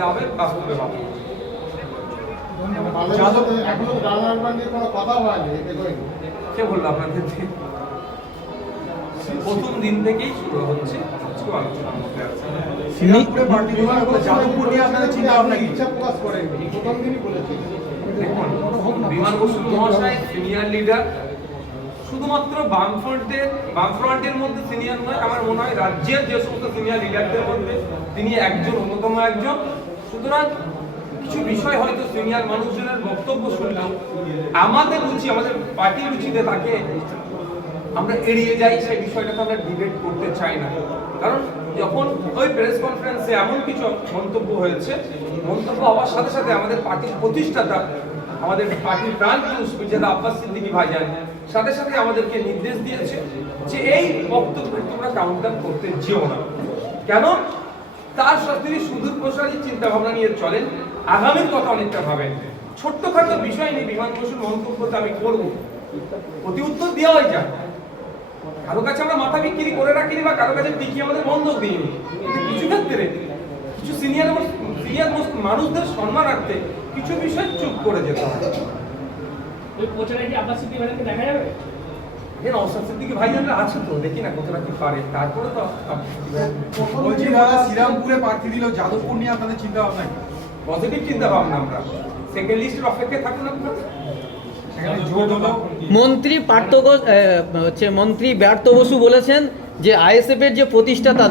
যাবে বাস্তবে হবে। কে বললো আপনাদের? প্রথম দিন থেকেই শুরু হচ্ছে, আজকেও আলোচনার মধ্যে আছে। শ্রীরামপুরে পার্টি যাদবপুর নিয়ে আপনাদের চিন্তা ভাবনা কি? দেখুন, বিমান বসু মহাশয় সিনিয়র লিডার, শুধুমাত্র বামফ্রন্টের মধ্যে সিনিয়র নয়, আমার মনে হয় রাজ্যের যে সমস্ত সিনিয়র লিডারদের মধ্যে তিনি একজন অন্যতম একজন। সুতরাং কিছু বিষয় হয়তো সিনিয়র মানুষজনের বক্তব্য শুনলাম, আমাদের রুচি, আমাদের পার্টির রুচিতে তাকে আমরা এড়িয়ে যাই, সেই বিষয়টাকে আমরা ডিবেট করতে চাই না। কারণ যখন ওই প্রেস কনফারেন্সে এমন কিছু মন্তব্য হয়েছে, মন্তব্য হওয়ার সাথে সাথে আমাদের পার্টির প্রতিষ্ঠাতা, আমাদের পার্টির প্রাণ পুরুষ মির্জা আব্বাস সিদ্দিকী ভাইজান সাথে সাথে আমাদেরকে নির্দেশ দিয়েছে যে এই বক্তব্য তোমরা কাউন্টার করতে যেও না। কেন? তার তিনি সুদূর প্রসারী চিন্তা ভাবনা নিয়ে চলেন, আগামীর কথা অনেকটা ভাবেন। ছোট্টখাটো বিষয় নিয়ে বিমান বসুর মন্তব্যতে আমি করবো, প্রতি উত্তর দেওয়াই যায়। কারো কাছে আমরা মাথা বিক্রি করে রাখিনি বা কারো কাছে টিকি আমাদের বন্ধক দিইনি, কিন্তু কিছু ক্ষেত্রে কিছু সিনিয়র মানুষদের সম্মান রাখতে কিছু বিষয় চুপ করে যেতে হয়। ওই প্রচারে কি আব্বাস সিদ্দিকী ভাইজানকে দেখা যাবে? নওশাদ সিদ্দিকী ভাইজানরা আছে তো, দেখি না কতটা কি পারে, তারপরে তো বলছি দাদা, শ্রীরামপুরে প্রার্থী দিল, যাদবপুর নিয়ে আপনাদের চিন্তা ভাবনা কি? পজিটিভ চিন্তা ভাবনা। আমরা সেকেন্ড লিস্টের অপেক্ষায় থাকুন আপনারা। মন্ত্রী ব্যর্থ বসু বলেছেন যে আইএসএফ এর যে প্রতিষ্ঠাতা